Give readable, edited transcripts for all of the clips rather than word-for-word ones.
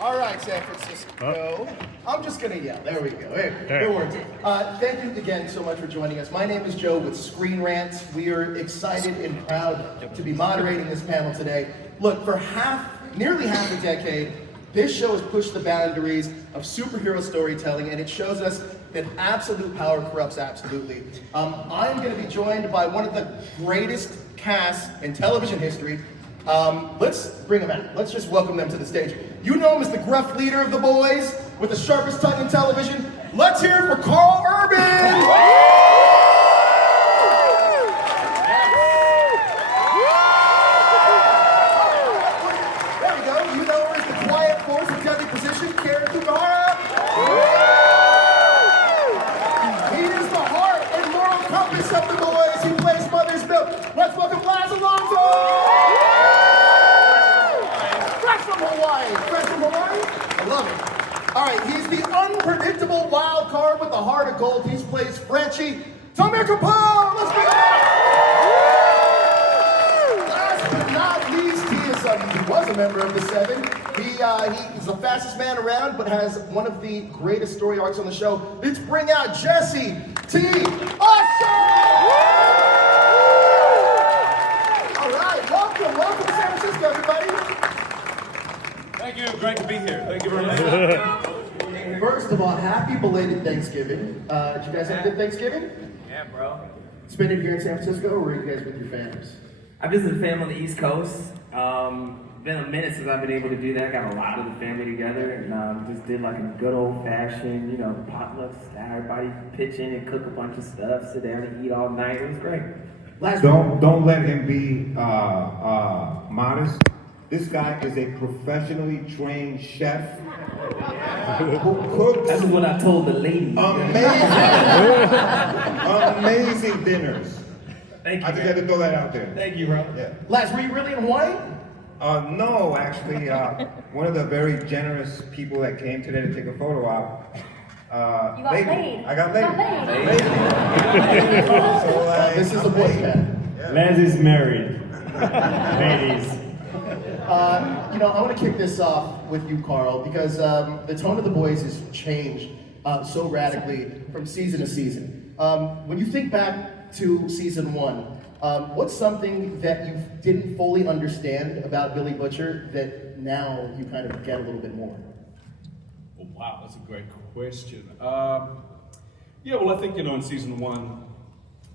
All right, San Francisco. I'm just going to yell. There we go. It works. Thank you again so much for joining us. My name is Joe with Screen Rants. We are excited and proud to be moderating this panel today. Look, for nearly half a decade, this show has pushed the boundaries of superhero storytelling, and it shows us that absolute power corrupts absolutely. I'm going to be joined by one of the greatest casts in television history. Let's bring them out. Let's just welcome them to the stage. You know him as the gruff leader of the boys with the sharpest tongue in television. Let's hear it for Karl Urban! There we go. You know her as the quiet force of deadly precision, Fukuhara. He is the heart and moral compass of the boys. He plays Mother's Milk. Let's welcome Alonso! Fresh from Hawaii? I love it. All right, he's the unpredictable wild card with the heart of gold. He plays Frenchy. Capone! Let's go! Last but not least, he was a member of the Seven. He's the fastest man around, but has one of the greatest story arcs on the show. Let's bring out Jessie T. Usher! All right, welcome to San Francisco, everybody. Thank you. Great to be here. Thank you very much. First of all, happy belated Thanksgiving. Did you guys have a good Thanksgiving? Yeah, bro. Spend it here in San Francisco, or were you guys with your families? I visited family on the East Coast. Been a minute since I've been able to do that. Got a lot of the family together and just did like a good old fashioned, potlucks. Everybody pitch in and cook a bunch of stuff, sit down and eat all night. It was great. Don't let him be modest. This guy is a professionally trained chef who cooks. That's what I told the lady. Amazing dinners. Thank you. I just had to throw that out there. Thank you, bro. Yeah. Laz, were you really in Hawaii? No, actually, one of the very generous people that came today to take a photo op. You got laid. I got laid. So, This is a boy band. Yeah. Laz is married. Ladies. I want to kick this off with you, Karl, because the tone of the boys has changed so radically from season to season. When you think back to season one, what's something that you didn't fully understand about Billy Butcher that now you kind of get a little bit more? Well, wow, that's a great question. I think, in season one,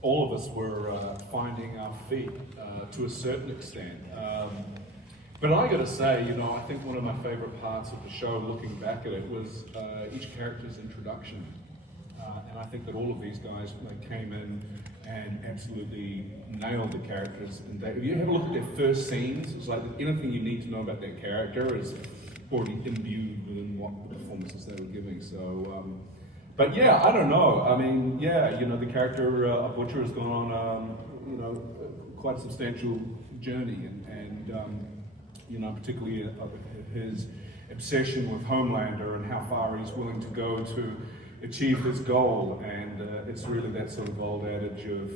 all of us were finding our feet to a certain extent. But I got to say, I think one of my favorite parts of the show, looking back at it, was each character's introduction. And I think that all of these guys came in and absolutely nailed the characters. And if you have a look at their first scenes, it's like anything you need to know about their character is already imbued within what the performances they were giving. So, but yeah, I don't know. I mean, the character of Butcher has gone on, quite a substantial journey, and particularly his obsession with Homelander and how far he's willing to go to achieve his goal. And it's really that sort of old adage of,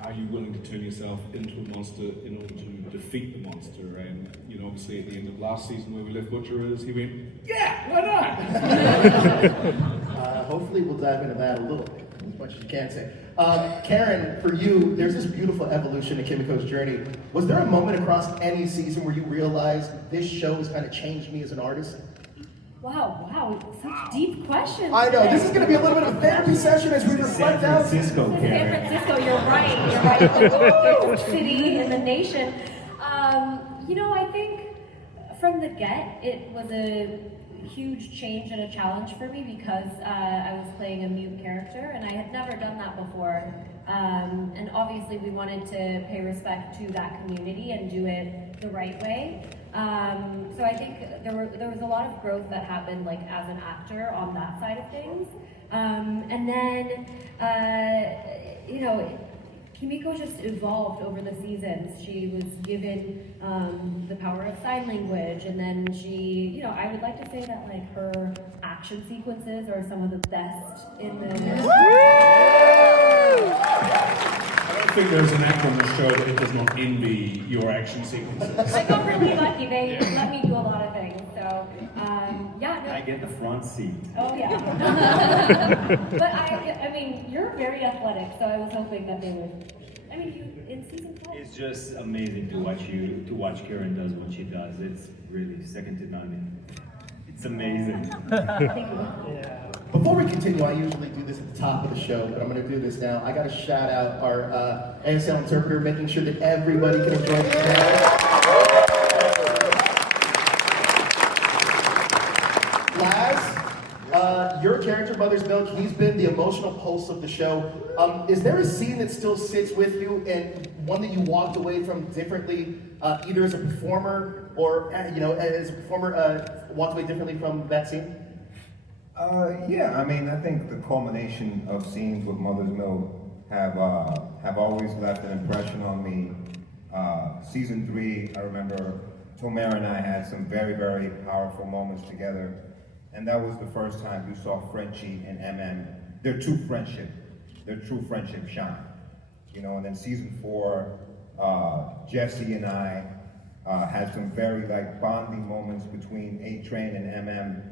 are you willing to turn yourself into a monster in order to defeat the monster? And obviously at the end of last season where we left Butcher is, he went, yeah, why not? Hopefully we'll dive into that a little bit, as much as you can say. Karen, for you, there's this beautiful evolution of Kimiko's journey. Was there a moment across any season where you realized this show has kind of changed me as an artist? Wow, such deep questions. I know, this is going to be a little bit of a therapy session as we reflect out. San Francisco, San Karen. Francisco, you're right. The city in the nation. I think from the get, it was a huge change and a challenge for me because I was playing a mute character and I had never done that before. And obviously we wanted to pay respect to that community and do it the right way. So I think there was a lot of growth that happened as an actor on that side of things. And then, Kimiko just evolved over the seasons. She was given the power of sign language, and then she, I would like to say that her action sequences are some of the best in the. I don't think there's an actor on the show that does not envy your action sequences. I got really lucky. They let me do a lot of things. So, get the front seat. Oh yeah. But I mean, you're very athletic, so I was hoping that they would. I mean, you in season 4. It's just amazing to watch Karen does what she does. It's really second to none. It's amazing. Thank you. Before we continue, I usually do this at the top of the show, but I'm going to do this now. I got to shout out our ASL interpreter, making sure that everybody can enjoy the panel. Laz, your character, Mother's Milk, he's been the emotional pulse of the show. Is there a scene that still sits with you and one that you walked away from differently, either as a performer or, as a performer, walked away differently from that scene? Yeah, I mean, I think the culmination of scenes with Mother's Milk have always left an impression on me. Season 3, I remember Tonal and I had some very, very powerful moments together. And that was the first time you saw Frenchy and their true friendship shine. And then season 4, Jessie and I had some very bonding moments between A-Train and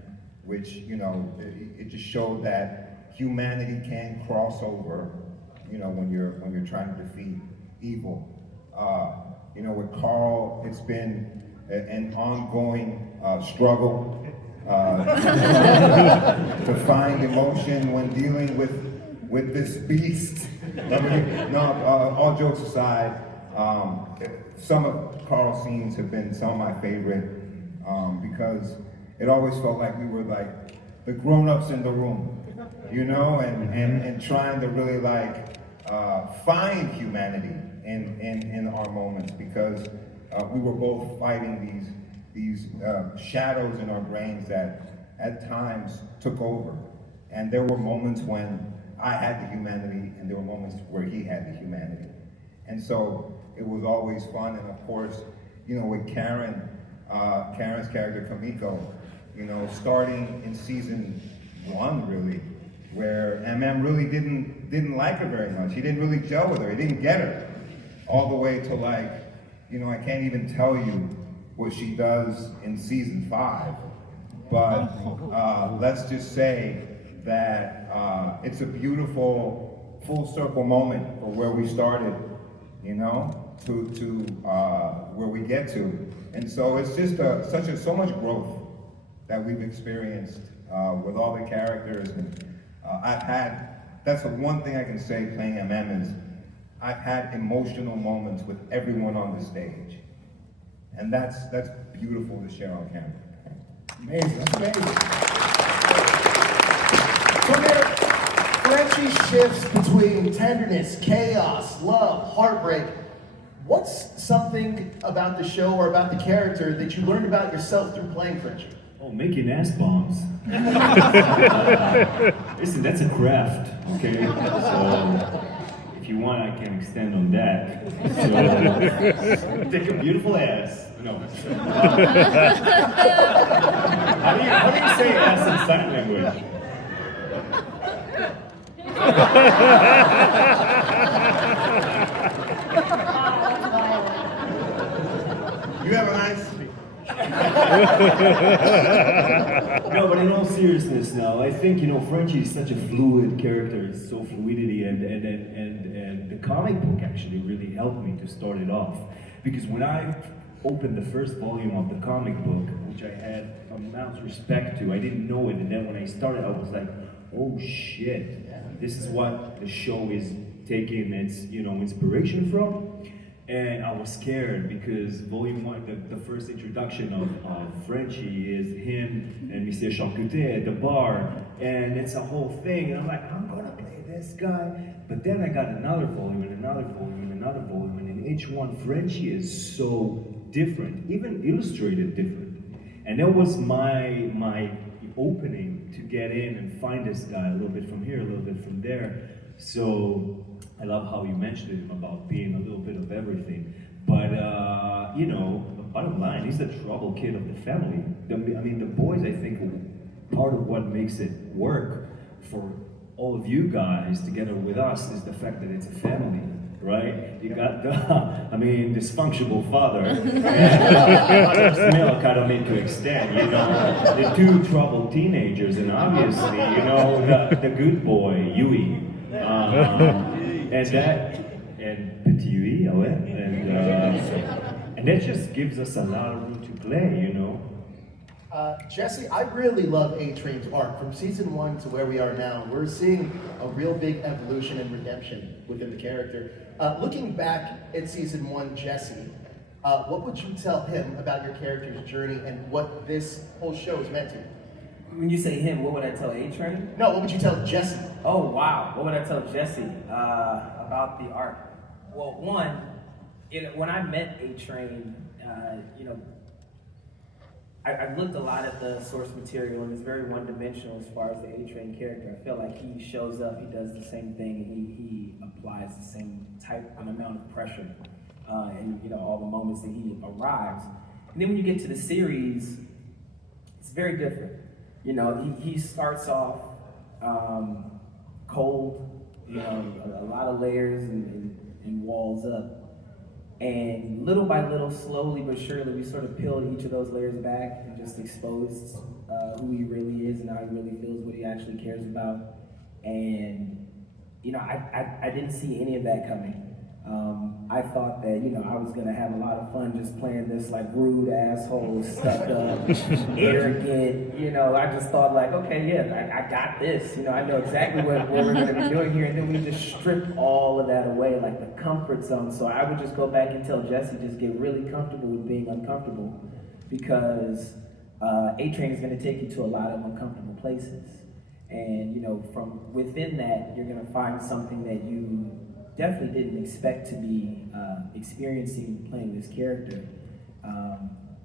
which, it just showed that humanity can cross over, when you're trying to defeat evil. With Karl, it's been an ongoing struggle to find emotion when dealing with this beast. All jokes aside, some of Karl's scenes have been some of my favorite because it always felt like we were the grown-ups in the room, and trying to really find humanity in our moments because we were both fighting these shadows in our brains that at times took over. And there were moments when I had the humanity and there were moments where he had the humanity. And so it was always fun. And of course, with Karen's character Kimiko, starting in season 1 really, where really didn't like her very much. He didn't really gel with her. He didn't get her. All the way to I can't even tell you what she does in season 5. But let's just say that it's a beautiful full circle moment for where we started, to where we get to. And so it's just so much growth that we've experienced with all the characters. And that's the one thing I can say playing is I've had emotional moments with everyone on the stage. And that's beautiful to share on camera. Amazing, that's amazing. From there, Frenchy shifts between tenderness, chaos, love, heartbreak. What's something about the show or about the character that you learned about yourself through playing Frenchy? Oh, making ass bombs. Listen, that's a craft, okay? So, if you want, I can extend on that. So, take a beautiful ass. No. How do you say ass in sign language? You have a nice. No, but in all seriousness now, I think, Frenchy is such a fluid character, it's so fluidity, and the comic book actually really helped me to start it off. Because when I opened the first volume of the comic book, which I had immense respect to, I didn't know it, and then when I started, I was like, oh shit, this is what the show is taking its, inspiration from. And I was scared because volume 1, the first introduction of Frenchy is him and Mr. Charcutet at the bar, and it's a whole thing, and I'm like, I'm gonna play this guy. But then I got another volume and another volume and another volume, and in each one, Frenchy is so different, even illustrated different. And that was my opening to get in and find this guy a little bit from here, a little bit from there. So I love how you mentioned him about being a little bit of everything. But, bottom line, he's the trouble kid of the family. The boys, I think, part of what makes it work for all of you guys together with us is the fact that it's a family. right? You got the, dysfunctional father, and mother's milk I don't need to extend, you know, the two troubled teenagers, and obviously, you know, the good boy, Yui, and Petit Yui, and that just gives us a lot of room to play, you know. Jessie, I really love A-Train's arc. From season 1 to where we are now, we're seeing a real big evolution and redemption within the character. Looking back at season 1, Jessie, what would you tell him about your character's journey and what this whole show is meant to? When you say him, what would I tell A-Train? No, what would you tell Jessie? Oh, wow. What would I tell Jessie about the arc? Well, one, when I met A-Train, I looked a lot at the source material, and it's very one-dimensional as far as the A-Train character. I feel like he shows up, he does the same thing, and he applies the same type and amount of pressure in all the moments that he arrives. And then when you get to the series, it's very different. You know, he starts off cold, a lot of layers and walls up. And little by little, slowly but surely, we sort of peeled each of those layers back and just exposed who he really is and how he really feels, what he actually cares about. And, I didn't see any of that coming. I thought that, I was gonna have a lot of fun just playing this like rude asshole, stuck up, arrogant, I just thought like, okay, yeah, I got this, I know exactly what we're gonna be doing here. And then we just strip all of that away, like the comfort zone. So I would just go back and tell Jessie, just get really comfortable with being uncomfortable, because A-Train is gonna take you to a lot of uncomfortable places. And, from within that, you're gonna find something that you definitely didn't expect to be experiencing playing this character,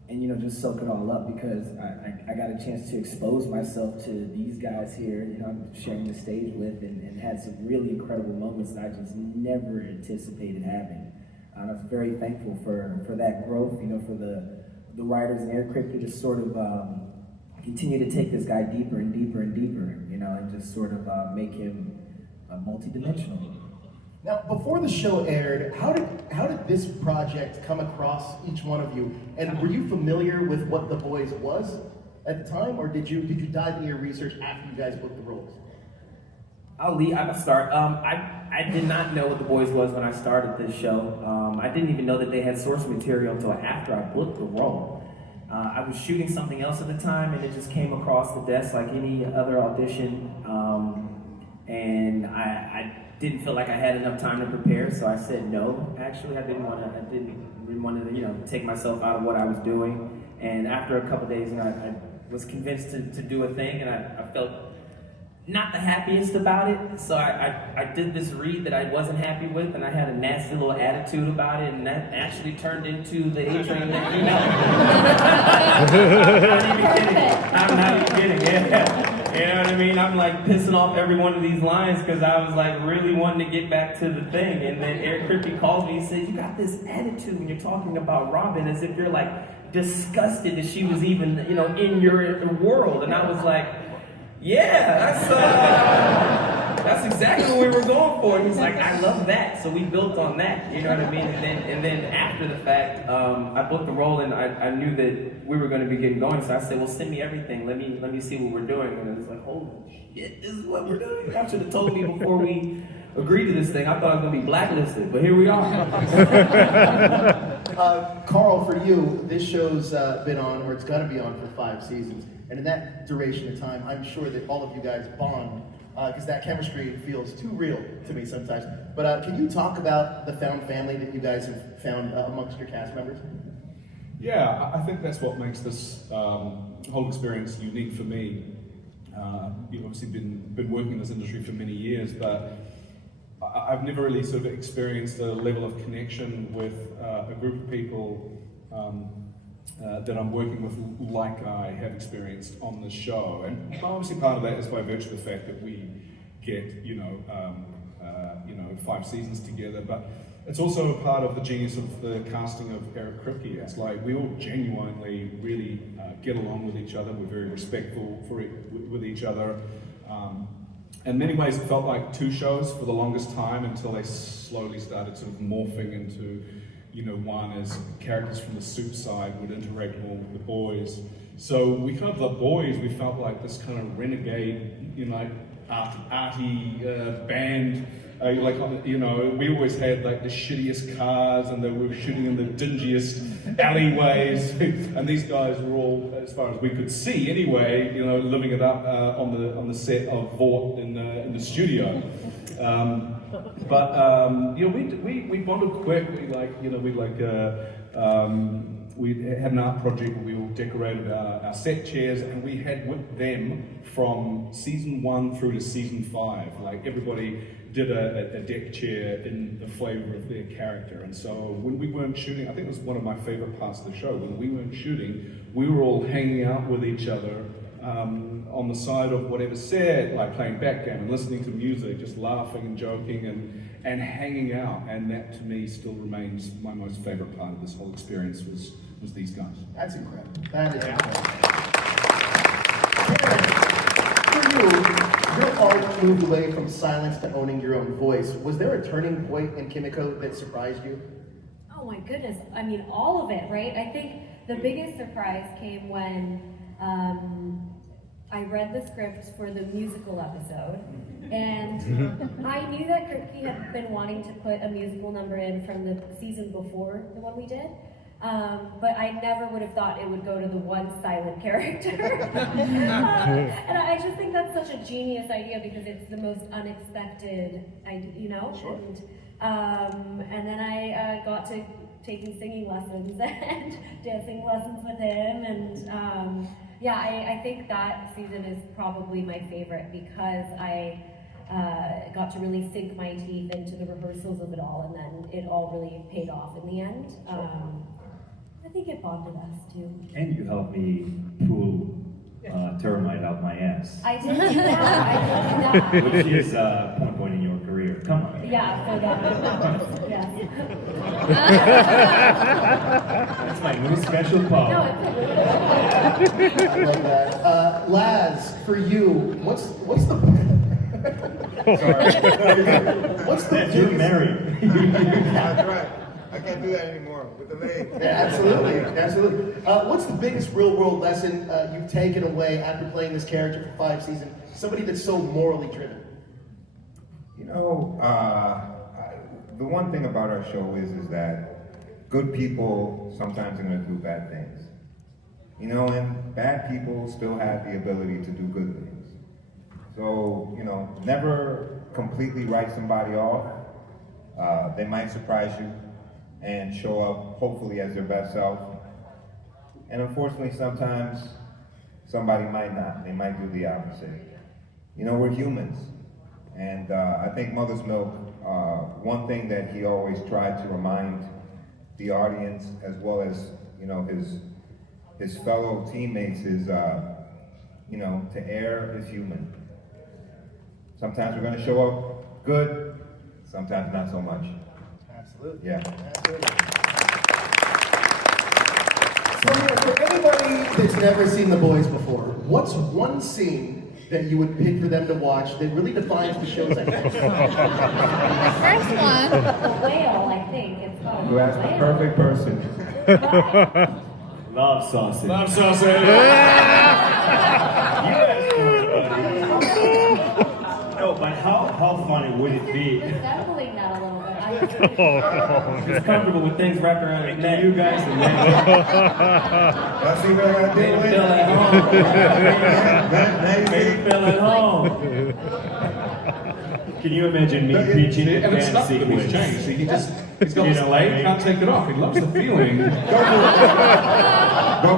and just soak it all up, because I got a chance to expose myself to these guys here, I'm sharing the stage with, and had some really incredible moments that I just never anticipated having. I was very thankful for that growth, for the writers and Kripke to sort of continue to take this guy deeper and deeper and deeper, and just sort of make him multi-dimensional. Now, before the show aired, how did this project come across each one of you? And were you familiar with what The Boys was at the time, or did you dive into your research after you guys booked the roles? I'm gonna start. I did not know what The Boys was when I started this show. I didn't even know that they had source material until after I booked the role. I was shooting something else at the time, and it just came across the desk like any other audition, and I didn't feel like I had enough time to prepare, so I said no. Actually, I didn't want to, take myself out of what I was doing. And after a couple days, I was convinced to do a thing, and I felt not the happiest about it. So I did this read that I wasn't happy with, and I had a nasty little attitude about it, and that actually turned into the A-Train that you know. I'm not even kidding. Yeah. You know what I mean? I'm like pissing off every one of these lines because I was like really wanting to get back to the thing. And then Kripke calls me and says, "You got this attitude when you're talking about Robin as if you're like disgusted that she was even, in your world." And I was like, "Yeah, that's exactly what we were going for." And he's like, "I love that." So we built on that, you know what I mean? And then after the fact, I booked the role, and I knew that we were going to be getting going. So I said, "Well, send me everything. Let me see what we're doing." And it was like, "Holy shit, this is what we're doing." I should have told me before we agreed to this thing. I thought I was going to be blacklisted, but here we are. Karl, for you, this show's been on, or it's going to be on for 5 seasons. And in that duration of time, I'm sure that all of you guys bond, because that chemistry feels too real to me sometimes. But can you talk about the found family that you guys have found amongst your cast members? Yeah, I think that's what makes this whole experience unique for me. You've obviously been working in this industry for many years, but I've never really sort of experienced a level of connection with a group of people that I'm working with like I have experienced on the show. And obviously part of that is by virtue of the fact that we get, 5 seasons together, but it's also a part of the genius of the casting of Kripke. It's like we all genuinely really get along with each other. We're very respectful with each other. in many ways, it felt like two shows for the longest time until they slowly started sort of morphing into, one as characters from the soup side would interact more with the boys. So we kind of, the boys, we felt like this kind of renegade, arty band. We always had like the shittiest cars, and we were shooting in the dingiest alleyways. And these guys were all, as far as we could see anyway, living it up on the set of Vought in the studio. We bonded quick. We had an art project where we all decorated our set chairs, and we had with them from season 1 through to season 5. Like everybody did a deck chair in the flavor of their character. And so when we weren't shooting, I think it was one of my favorite parts of the show, when we weren't shooting, we were all hanging out with each other on the side of whatever set, like playing backgammon, listening to music, just laughing and joking and hanging out. And that to me still remains my most favorite part of this whole experience was these guys. That's incredible. That is incredible. For you, your art moved away from silence to owning your own voice. Was there a turning point in Kimiko that surprised you? Oh my goodness, I mean, all of it, right? I think the biggest surprise came when I read the script for the musical episode, and I knew that Kripke had been wanting to put a musical number in from the season before the one we did. But I never would have thought it would go to the one silent character. And I just think that's such a genius idea because it's the most unexpected, Sure. And then I got to taking singing lessons and dancing lessons with him, and I think that season is probably my favorite because I got to really sink my teeth into the rehearsals of it all, and then it all really paid off in the end. I think it bonded us too. And you helped me pull termite out my ass. I did do that. Which is point in your career. Come on. Yeah, for that. Yes. That's my new special power. No, I love that. Laz, for you, what's the sorry. What's the You're married. That's right. I can't do that anymore with the leg. Yeah, absolutely. What's the biggest real-world lesson you've taken away after playing this character for 5 seasons? Somebody that's so morally driven. The one thing about our show is that good people sometimes are going to do bad things. And bad people still have the ability to do good things. So, never completely write somebody off. They might surprise you and show up hopefully as their best self. And unfortunately, sometimes somebody might not. They might do the opposite. We're humans. And I think Mother's Milk, one thing that he always tried to remind the audience as well as, his fellow teammates is, to err is human. Sometimes we're going to show up good, sometimes not so much. Absolutely. Yeah. Absolutely. So, for anybody that's never seen The Boys before, what's one scene that you would pick for them to watch that really defines the show's identity? The first one. The whale, I think it's called. You asked the perfect person. Love sausage. Love sausage! You asked for it, buddy. No, but how funny would it be? Resembling that a little bit. He's comfortable with things wrapped around his neck. You guys, and then Let's see what I got to made do him with feel at home. Made him feel at home. Can you imagine me pitching a And it's dance stuck with his sequence? chain, so he's got this leg, can't take it off. He loves the feeling. Go,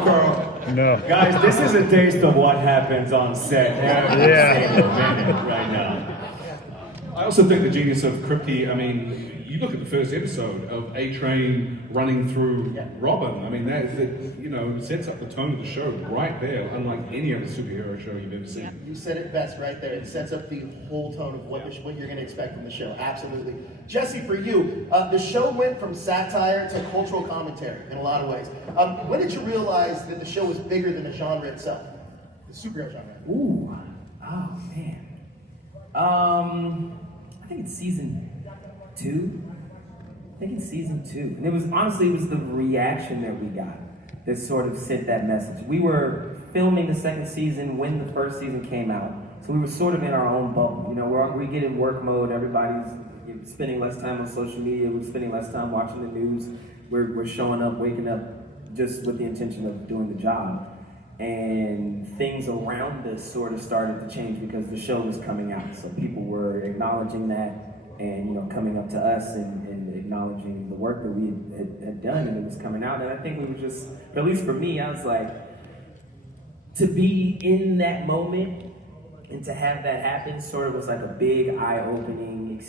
Karl. No. Guys, this is a taste of what happens on set every single minute right now. I also think the genius of Kripke, you look at the first episode of A-Train running through Robin. That sets up the tone of the show right there, unlike any other superhero show you've ever seen. You said it best right there. It sets up the whole tone of what you're going to expect from the show. Absolutely. Jessie, for you, the show went from satire to cultural commentary in a lot of ways. When did you realize that the show was bigger than the genre itself? The superhero genre. Ooh, oh man. I think it's season 2. And it was the reaction that we got that sort of sent that message. We were filming the second season when the first season came out, so we were sort of in our own bubble. You know, we get in work mode. Everybody's spending less time on social media. We're spending less time watching the news. We're showing up, waking up, just with the intention of doing the job. And things around us sort of started to change because the show was coming out. So people were acknowledging that and, you know, coming up to us and acknowledging the work that we had done, and it was coming out. And I think we were just, at least for me, I was like, to be in that moment and to have that happen sort of was like a big eye-opening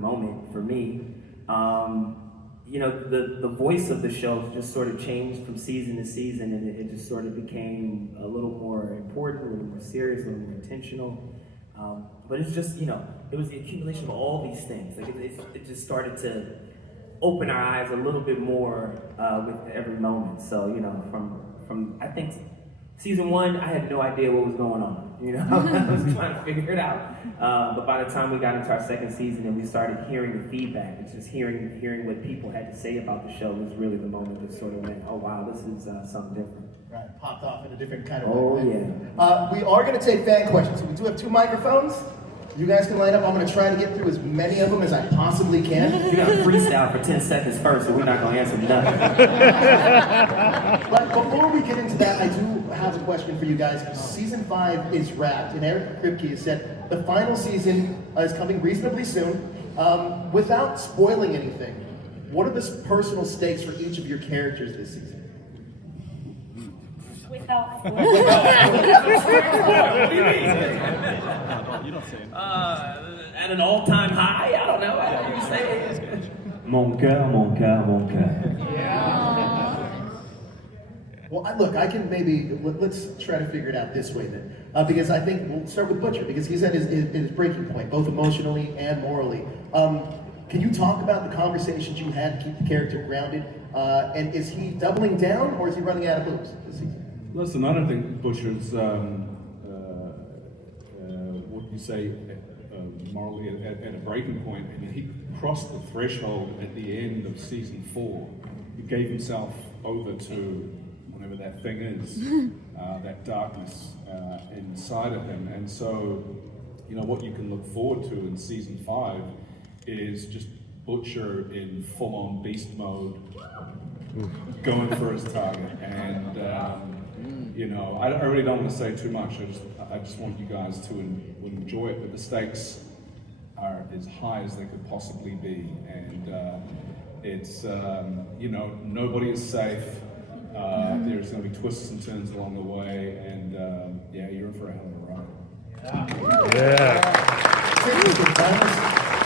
moment for me. You know, the voice of the show just sort of changed from season to season, and it just sort of became a little more important, a little more serious, a little more intentional. But it's just, you know, it was the accumulation of all these things. Like it just started to open our eyes a little bit more with every moment. So, you know, from I think season 1, I had no idea what was going on. You know, I was trying to figure it out. But by the time we got into our second season and we started hearing the feedback, it's just hearing what people had to say about the show was really the moment that sort of went, oh wow, this is something different. Right, popped off in a different kind of way. Yeah. We are going to take fan questions. So we do have 2 microphones. You guys can line up. I'm going to try to get through as many of them as I possibly can. You're going to freestyle for 10 seconds first, so we're not going to answer nothing. But before we get into that, I do have a question for you guys. Season 5 is wrapped, and Eric Kripke has said the final season is coming reasonably soon. Without spoiling anything, what are the personal stakes for each of your characters this season? Without What do you mean? You don't say it. At an all-time high? I don't know. How do you say it? Mon cœur, mon cœur, mon cœur. Well, look, I can maybe, let's try to figure it out this way then. Because I think we'll start with Butcher, because he's at his breaking point, both emotionally and morally. Can you talk about the conversations you had to keep the character grounded? And is he doubling down, or is he running out of moves this season? Listen, I don't think Butcher's, what you say, morally at a breaking point. I mean, he crossed the threshold at the end of season 4. He gave himself over to whatever that thing is, that darkness inside of him. And so, you know, what you can look forward to in season 5 is just Butcher in full-on beast mode, going for his target. And, you know, I really don't want to say too much. I just want you guys to enjoy it, but the stakes are as high as they could possibly be. And it's, you know, nobody is safe. There's going to be twists and turns along the way, and yeah, you're in for a hell of a ride. Yeah.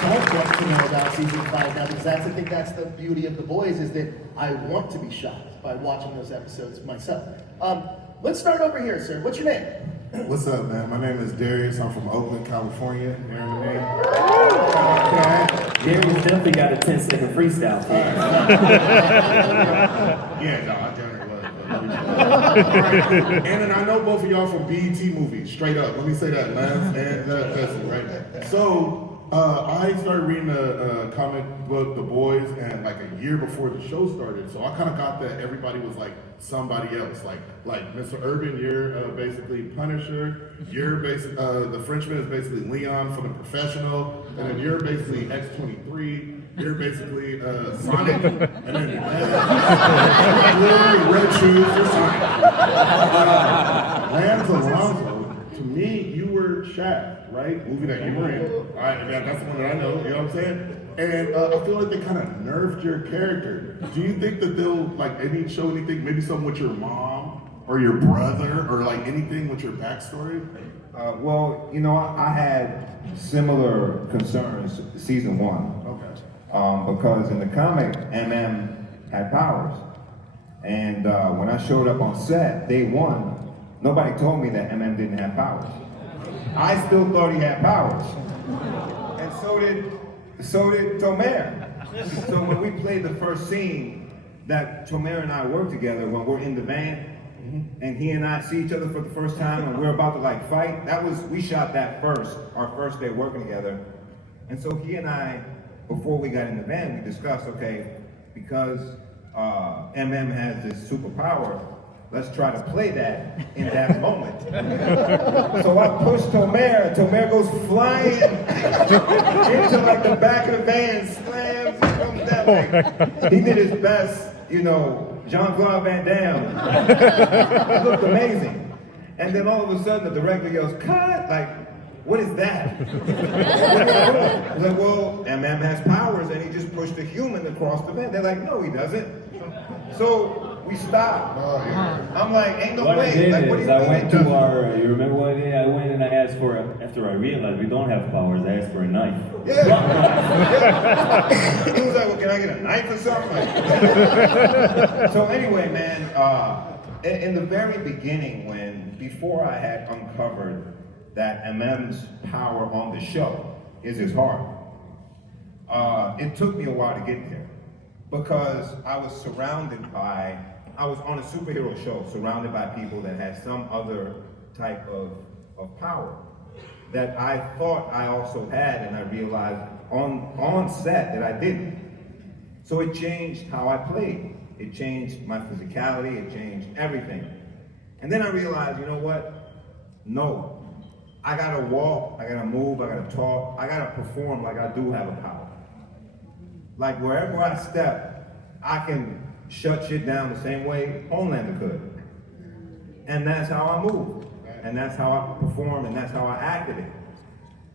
Don't want to know about season 5 now, because I think that's the beauty of The Boys, is that I want to be shocked by watching those episodes myself. Let's start over here, sir. What's your name? What's up, man? My name is Darius. I'm from Oakland, California. Aaron the name. Darius definitely got a 10-second freestyle. Yeah, no, I generally was. And then I know both of y'all from BET movies, straight up. Let me say that, Lance and Jessie, right? So, I started reading a comic book, The Boys, and like a year before the show started. So I kind of got that everybody was like somebody else. Like Mr. Urban, you're basically Punisher. You're basically the Frenchman is basically Leon from The Professional, and then you're basically X-23. You're basically Sonic, and then literally red shoes for Sonic. Lance Alonso, to me, you were Shaft. Right? Movie that you were in. That's the one that I know, you know what I'm saying? And I feel like they kind of nerfed your character. Do you think that they'll, like, show anything, maybe something with your mom or your brother or, like, anything with your backstory? Well, you know, I had similar concerns season 1. Okay. Because in the comic, MM had powers. And when I showed up on set, day 1, nobody told me that MM didn't have powers. I still thought he had powers. And so did Tomer. So when we played the first scene that Tomer and I worked together, when we're in the van, and he and I see each other for the first time, and we're about to like fight. We shot that first, our first day working together. And so he and I, before we got in the van, we discussed, okay, because MM has this superpower, let's try to play that in that moment. So I pushed Tomer goes flying into like the back of the van, slams, and comes down. Like, he did his best, Jean-Claude Van Damme. It looked amazing. And then all of a sudden the director yells, cut! Like, what is that? What is he doing? I was like, well, MM has powers and he just pushed a human across the van. They're like, no, he doesn't. So we stopped. I'm like, ain't no way. Like, what do you mean? I went to you remember one day I went and I asked for, after I realized we don't have powers, I asked for a knife. Yeah. He was like, well, can I get a knife or something? So anyway, man, in the very beginning, before I had uncovered that MM's power on the show is his heart, it took me a while to get there because I was on a superhero show surrounded by people that had some other type of power that I thought I also had, and I realized on set that I didn't. So it changed how I played. It changed my physicality, it changed everything. And then I realized, you know what? No. I gotta walk, I gotta move, I gotta talk, I gotta perform like I do have a power. Like wherever I step, I can shut shit down the same way Homelander could. And that's how I moved. And that's how I performed, and that's how I acted it.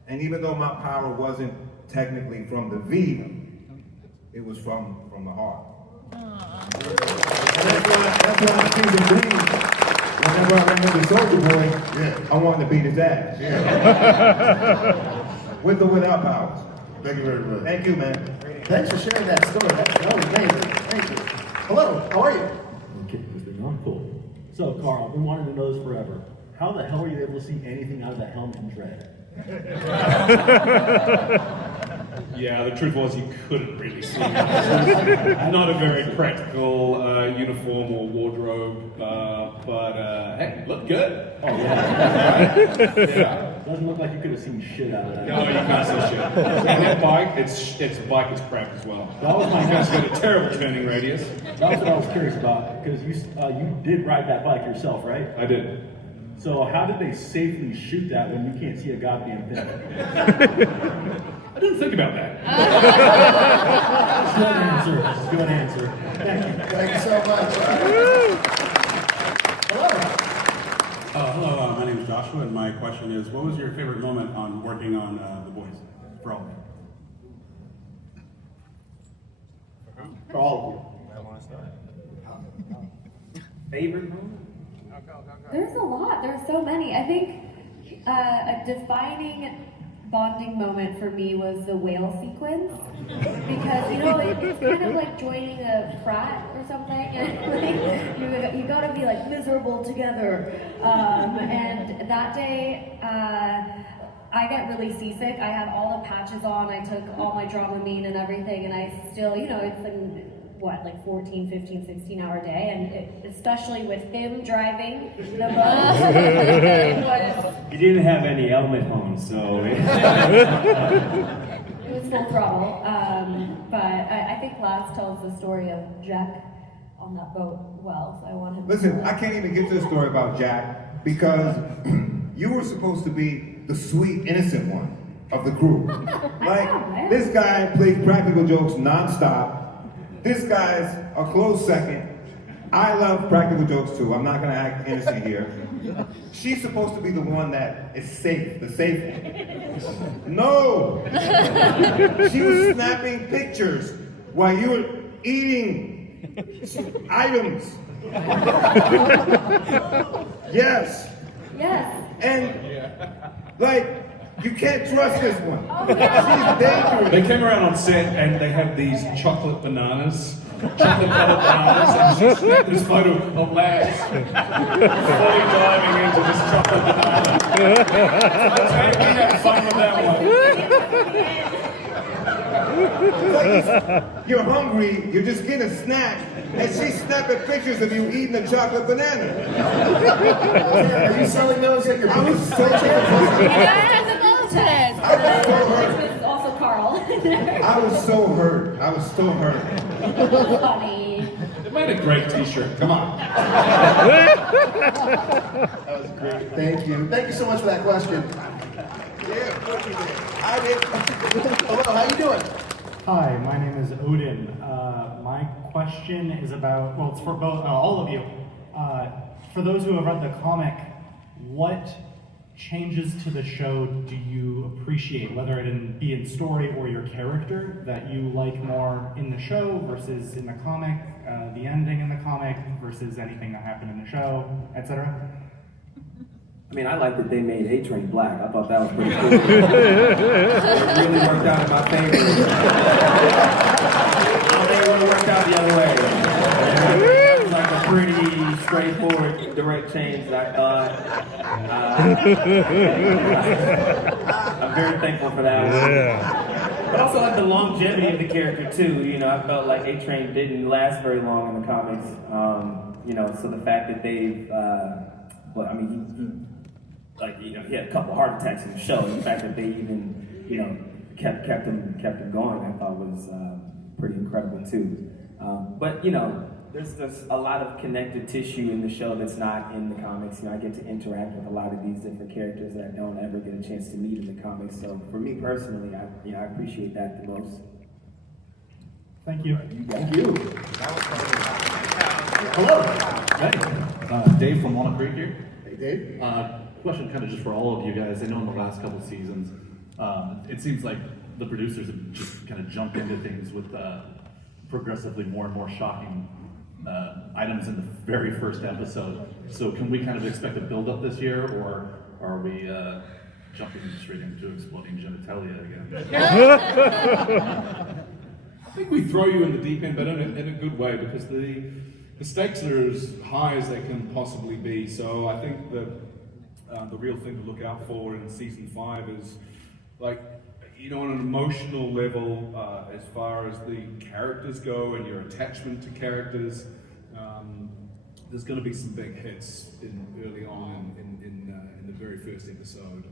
And even though my power wasn't technically from the V, it was from the heart. And that's why I see the dream. Whenever I ran into Soldier Boy, I wanted to beat his ass. With or without powers. Thank you very much. Thank you, man. Thanks for sharing that story. That was amazing. Thank you. Hello, how are you? Okay, I'm cool. So, Karl, I've been wanting to know this forever. How the hell were you able to see anything out of the helmet and dread? Yeah, the truth was you couldn't really see. Not a very practical uniform or wardrobe, but hey, looked good. Oh, yeah. Yeah. Doesn't look like you could have seen shit out of that. No, you can't see shit. And that bike, it's a bike that's cracked as well. That was my It's got a terrible turning radius. That's what I was curious about, because you did ride that bike yourself, right? I did. So how did they safely shoot that when you can't see a goddamn thing? I didn't think about that. Good answer. Good answer. Thank you. Thank you so much. Hello. Hello, my name is Joshua, and my question is, what was your favorite moment on working on The Boys for all of you? For all of you. Favorite moment? There's a lot. There's so many. I think a defining bonding moment for me was the whale sequence, because it's kind of like joining a frat or something, and like, you gotta be like miserable together. And that day, I got really seasick. I had all the patches on. I took all my Dramamine and everything, and I still, it's like 14, 15, 16-hour day, and especially with him driving the bus, it was... You didn't have any helmet on, so... It was full throttle, but I think Last tells the story of Jack on that boat well, so I want him to... Listen, I can't even get to the story about Jack because you were supposed to be the sweet, innocent one of the group. Like, this guy plays practical jokes nonstop. This guy's a close second. I love practical jokes too. I'm not gonna act innocent here. She's supposed to be the one that is safe, the safe one. No! She was snapping pictures while you were eating items. Yes. Yes. And, you can't trust this one. Oh, yeah. She's dangerous. They came around on set and they had these chocolate bananas, chocolate coloured bananas, and she snapped this photo of Lance fully diving into this chocolate banana. We had fun with that one. Like you're hungry, you're just getting a snack, and she's snapping pictures of you eating a chocolate banana. Are you selling those at your I was booth? so Yes, Moses. This is also Karl. I was so hurt. I was so hurt. Funny. It made a great t-shirt. Come on. That was great. Thank you. Thank you so much for that question. Yeah, I did. Hello, how you doing? Hi, my name is Odin. My question is about, well, it's for both, all of you. For those who have read the comic, what changes to the show do you appreciate, whether it be in story or your character, that you like more in the show versus in the comic, the ending in the comic versus anything that happened in the show, etc.? I mean, I like that they made A-Train black. I thought that was pretty cool. It really worked out in my favor. I don't think it would have worked out the other way. That was like a pretty straightforward, direct change that I thought. I'm very thankful for that. Yeah. But also like the longevity of the character too. You know, I felt like A-Train didn't last very long in the comics. You know, so the fact that they've, well, I mean, he had a couple of heart attacks in the show. And the fact that they even, you know, kept him going, I thought was pretty incredible too. But you know, there's a lot of connective tissue in the show that's not in the comics. You know, I get to interact with a lot of these different characters that I don't ever get a chance to meet in the comics. So for me personally, I appreciate that the most. Thank you. Thank you. Hello. Hey, Dave from Walnut Creek here. Hey, Dave. Question kind of just for all of you guys. I know in the last couple seasons, it seems like the producers have just kind of jumped into things with progressively more and more shocking items in the very first episode. So can we kind of expect a build-up this year, or are we jumping straight into exploding genitalia again? I think we throw you in the deep end, but in a good way, because the stakes are as high as they can possibly be. So I think that the real thing to look out for in season 5 is, like, you know, on an emotional level, as far as the characters go and your attachment to characters, there's going to be some big hits early on in the very first episode,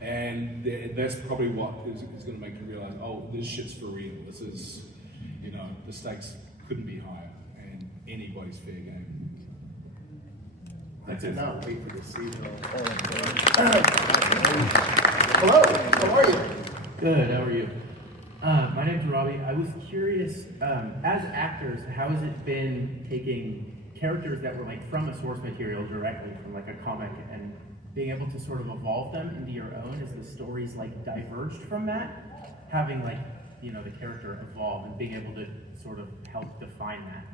and that's probably what is going to make you realize, oh, this shit's for real. This is, you know, the stakes couldn't be higher, and anybody's fair game. That's it. Not wait for the season. Hello, how are you? Good, how are you? My name's Robbie. I was curious, as actors, how has it been taking characters that were like from a source material directly from like a comic and being able to sort of evolve them into your own? As the stories like diverged from that, having like, you know, the character evolve and being able to sort of help define that?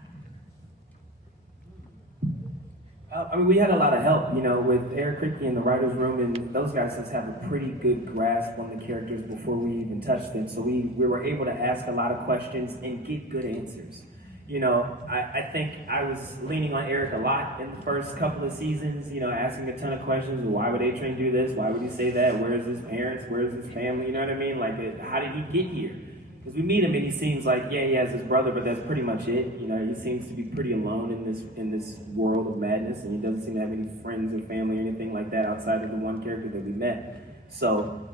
I mean, we had a lot of help, you know, with Kripke in the writer's room, and those guys just have a pretty good grasp on the characters before we even touched them. So we were able to ask a lot of questions and get good answers. You know, I think I was leaning on Eric a lot in the first couple of seasons, you know, asking a ton of questions. Why would A-Train do this? Why would he say that? Where is his parents? Where is his family? You know what I mean? Like, how did he get here? Because we meet him and he seems like, yeah, he has his brother, but that's pretty much it. You know, he seems to be pretty alone in this world of madness, and he doesn't seem to have any friends or family or anything like that outside of the one character that we met. So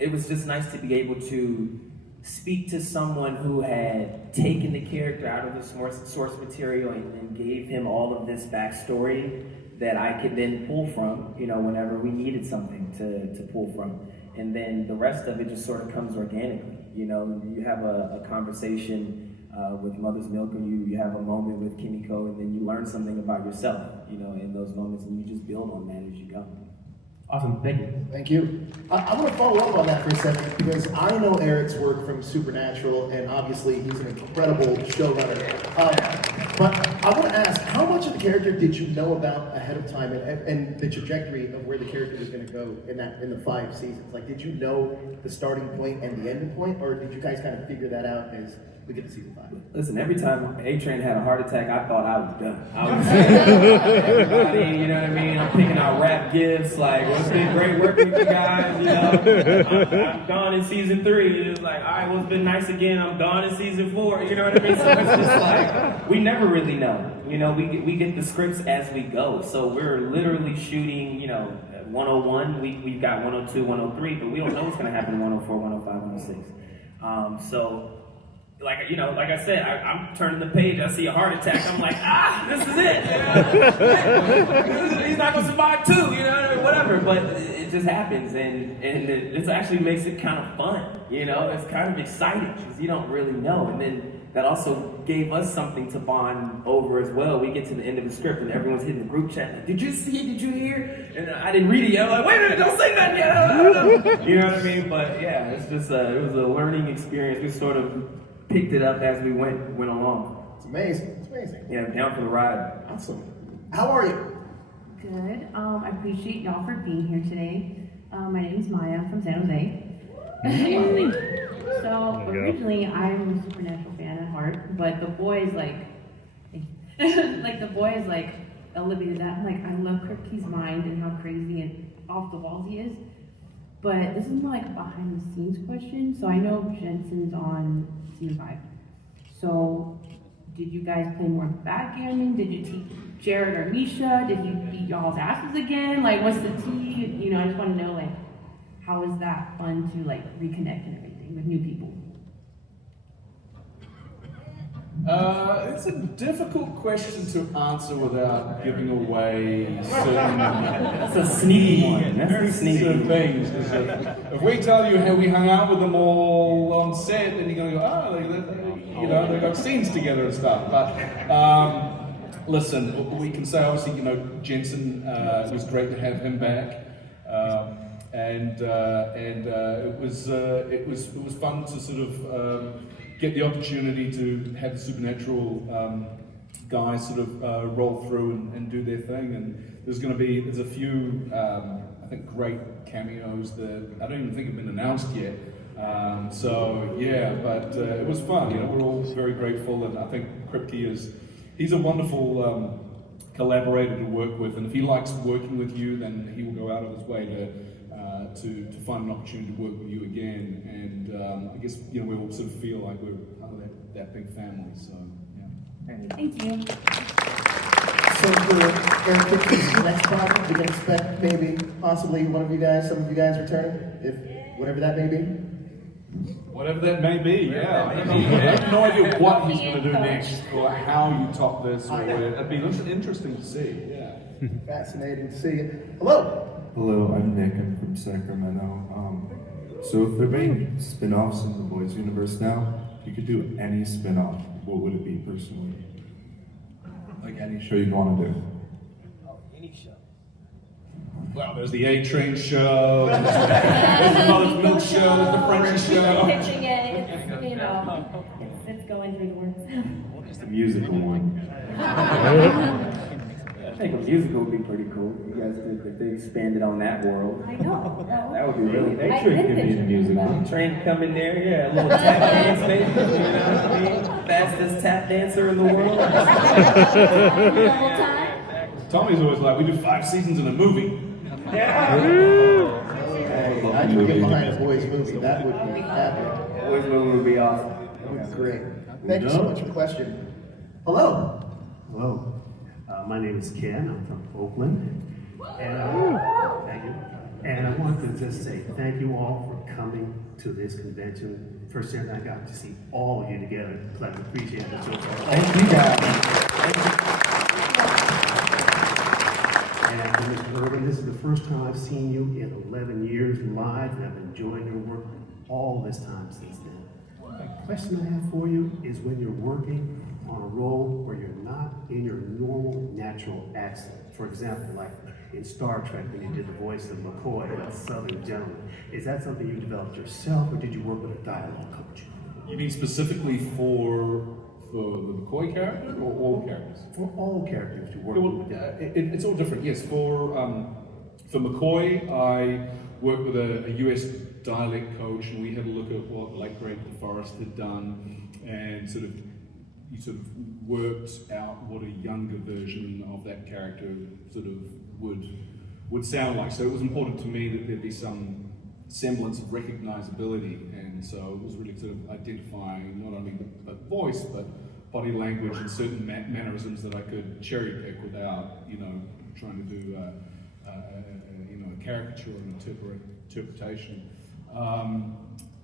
it was just nice to be able to speak to someone who had taken the character out of the source material and then gave him all of this backstory that I could then pull from, you know, whenever we needed something to pull from. And then the rest of it just sort of comes organically. You know, you have a conversation with Mother's Milk, or you have a moment with Kimiko, and then you learn something about yourself, you know, in those moments, and you just build on that as you go. Awesome, thank you. Thank you. I want to follow up on that for a second, because I know Eric's work from Supernatural, and obviously he's an incredible showrunner. But I want to ask, How much of the character did you know about ahead of time, and the trajectory of where the character was going to go in the 5 seasons? Like, did you know the starting point and the ending point, or did you guys kind of figure that out as we get to season 5? Listen, every time A-Train had a heart attack, I thought I was done. I was everybody, you know what I mean? I'm picking out rap gifts, like, it's been great working with you guys, you know? I'm gone in season 3. It's like, all right, well, it's been nice again. I'm gone in season 4, you know what I mean? So it's just like, we never really know. You know, we get the scripts as we go. So we're literally shooting, you know, 101, we've got 102, 103, but we don't know what's gonna happen in 104, 105, 106. So, like, you know, like I said, I'm turning the page, I see a heart attack, I'm like, this is it, you know? He's not gonna survive too, you know, whatever, but it just happens, and it actually makes it kind of fun, you know? It's kind of exciting, because you don't really know, and then that also gave us something to bond over as well. We get to the end of the script and everyone's hitting the group chat, like, did you see, did you hear? And I didn't read it yet. I'm like, wait a minute, don't say nothing yet. You know what I mean? But yeah, it's just, it was a learning experience. We sort of picked it up as we went along. It's amazing, it's amazing. Yeah, down for the ride. Awesome. How are you? Good. I appreciate y'all for being here today. My name is Maya. I'm from San Jose. So originally, I'm a Supernatural fan at heart, but the boys like elevated that. Like, I love Kripke's mind and how crazy and off the walls he is. But this is more like a behind the scenes question. So I know Jensen's on season 5. So did you guys play more backgammon? Did you teach Jared or Misha? Did you beat y'all's asses again? Like, what's the tea? You know, I just want to know, like, how is that fun to like reconnect and everything with new people? It's a difficult question to answer without giving away certain. That's a sneaky one. That's a sneaky things. If we tell you how we hung out with them all on set, then you're gonna go, you know, they got scenes together and stuff. But listen, we can say obviously, you know, Jensen, it was great to have him back. And it was fun to sort of get the opportunity to have the Supernatural guys sort of roll through and do their thing. And there's a few I think great cameos that I don't even think have been announced yet. So yeah, but it was fun. You know, we're all very grateful, and I think Kripke he's a wonderful collaborator to work with, and if he likes working with you, then he will go out of his way to find an opportunity to work with you again. And I guess, you know, we all sort of feel like we're part of that big family. So yeah. Thank you. So for Aaron Kripke's next project, we can expect maybe, possibly some of you guys returning, if whatever that may be. Whatever that may be, yeah. I have no idea what he's going to do next, or how you top this, or it'd be interesting to see. Yeah. Fascinating to see it. Hello. Hello, I'm Nick. I'm from Sacramento. So if they're making spin-offs in the Boys universe now, if you could do any spin-off, what would it be personally? Like any show you'd want to do. Any show. Well, there's the A-Train show, there's the Mother's Milk show, there's the Frenchy show. Pitching it, it's, you know, it's going through the works. Just a musical one. I think a musical would be pretty cool. You guys did, if they expanded on that world. I know. That would be really nice. A-Train could be in a musical. Train come in there, yeah, a little tap dance maybe, you know what I mean? Fastest tap dancer in the world. The whole time. Tommy's always like, we do 5 seasons in a movie. Yeah. Hey, I can get behind a Boys movie. That would be epic. Boys movie would be awesome. That would be great. Thank you so much for the question. Hello. Hello. My name is Ken. I'm from Oakland. And, thank you. And I wanted to just say thank you all for coming to this convention. First time I got to see all of you together. So I appreciate it so much. Thank you guys. And Mr. Urban, this is the first time I've seen you in 11 years live, and I've enjoyed your work all this time since then. The question I have for you is when you're working on a role where you're not in your normal, natural accent. For example, like in Star Trek, when you did the voice of McCoy, that Southern gentleman. Is that something you developed yourself, or did you work with a dialogue coach? You mean specifically for For the McCoy character or all characters? For all characters you work with. It's all different, yes. For McCoy, I worked with a US dialect coach, and we had a look at what late great DeForest had done, and you sort of worked out what a younger version of that character sort of would sound like. So it was important to me that there'd be some semblance of recognizability, and so it was really sort of identifying not only the voice but body language and certain mannerisms that I could cherry pick without, trying to do a caricature or an interpretation.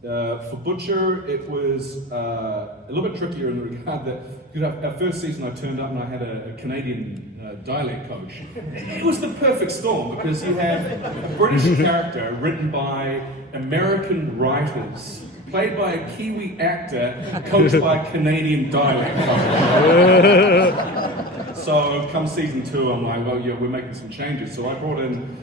For Butcher, it was a little bit trickier in the regard that, because our first season I turned up and I had a Canadian dialect coach. It was the perfect storm because you have a British character written by American writers, played by a Kiwi actor, coached by a Canadian dialect coach. So come season 2, I'm like, well, yeah, we're making some changes. So I brought in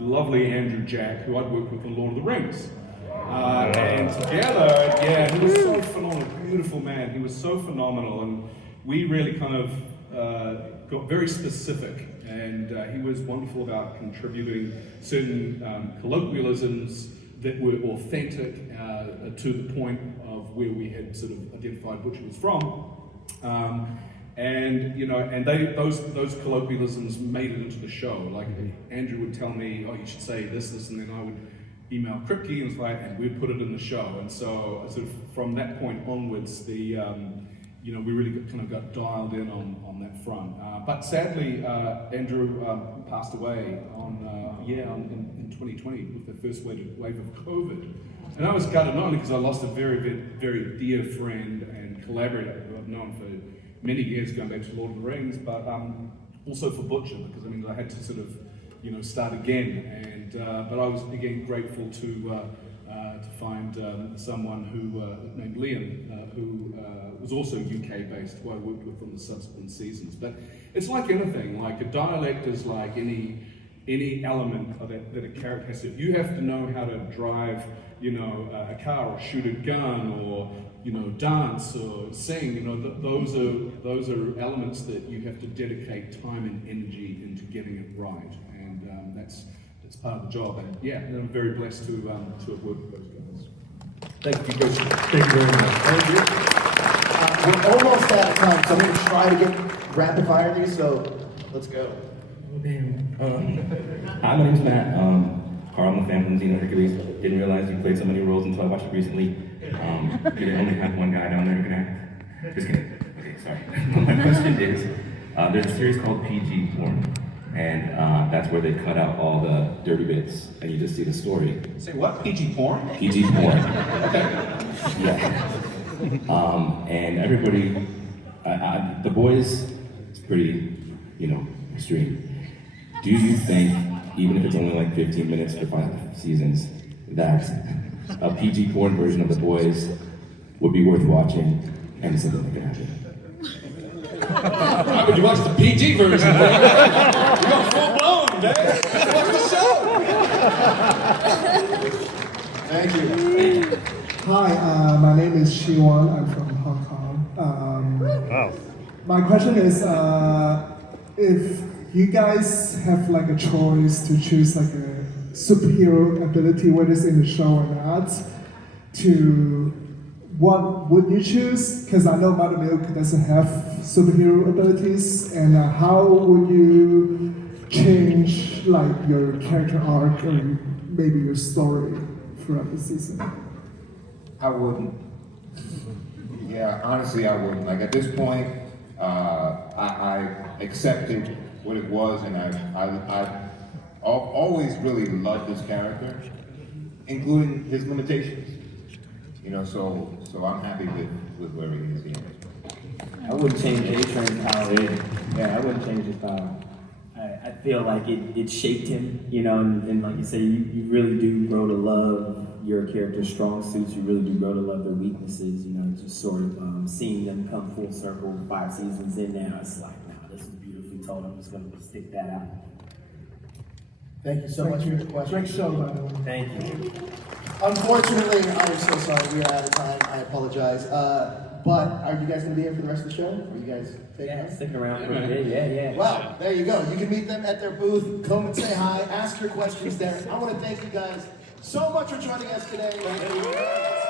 lovely Andrew Jack, who I'd worked with on Lord of the Rings. And together, yeah, he was so phenomenal, beautiful man. He was so phenomenal, and we really kind of got very specific. And he was wonderful about contributing certain colloquialisms that were authentic to the point of where we had sort of identified which it was from. Those colloquialisms made it into the show. Like Andrew would tell me, oh, you should say this, and then I would email Kripke, and we'd put it in the show. And so sort of from that point onwards, we really got dialed in on that front. But sadly, Andrew passed away in 2020 with the first wave of COVID. And I was gutted, not only because I lost a very, very, very dear friend and collaborator who I've known for many years, going back to Lord of the Rings, but also for Butcher, because I had to sort of start again. And but I was again grateful to find someone who named Liam, who was also UK based, who I worked with on the subsequent seasons. But it's like anything. Like a dialect is like any element of that a character has to. You have to know how to drive, a car, or shoot a gun, or dance or sing. Those are elements that you have to dedicate time and energy into getting it right. That's part of the job, and yeah, I'm very blessed to have worked with those guys. Thank you, Coach. Thank you very much. Thank you. We're almost out of time, so I'm going to try to get rapid fire these, so let's go. Hi, my name's Matt. Karl, I'm a fan from Xeno Hercules. Didn't realize you played so many roles until I watched it recently. You only have one guy down there who can act. Just kidding. Okay, sorry. My question is, there's a series called PG Porn. And that's where they cut out all the dirty bits, and you just see the story. Say what? PG porn? PG porn. Okay. Yeah. And everybody, The Boys, it's pretty, extreme. Do you think, even if it's only like 15 minutes for 5 seasons, that a PG porn version of The Boys would be worth watching and something that could happen? Why would you watch the PG version? You're going full blown, man. Watch the show. Thank you. Hi, my name is Shiwan. I'm from Hong Kong. Wow. My question is, if you guys have like a choice to choose like a superhero ability, whether it's in the show or not, what would you choose? Because I know Buttermilk doesn't have superhero abilities, and how would you change like your character arc or maybe your story throughout the season? I wouldn't. Yeah, honestly, I wouldn't. Like at this point, I accepted what it was, and I always really loved this character, including his limitations. So I'm happy with where he is here. I wouldn't change A-Train's power either. Yeah, I wouldn't change his power. I feel like it shaped him, and like you say, you really do grow to love your character's strong suits. You really do grow to love their weaknesses, just sort of seeing them come full circle 5 seasons in now. It's like, wow, this is beautifully told. I'm just going to stick that out. Thank you so much for the question. Great show, by the way. Thank you. Unfortunately, I am so sorry. We are out of time. I apologize. But are you guys going to be here for the rest of the show? Are you guys sticking around for a bit? Yeah. Well, there you go. You can meet them at their booth. Come and say hi. Ask your questions there. I want to thank you guys so much for joining us today.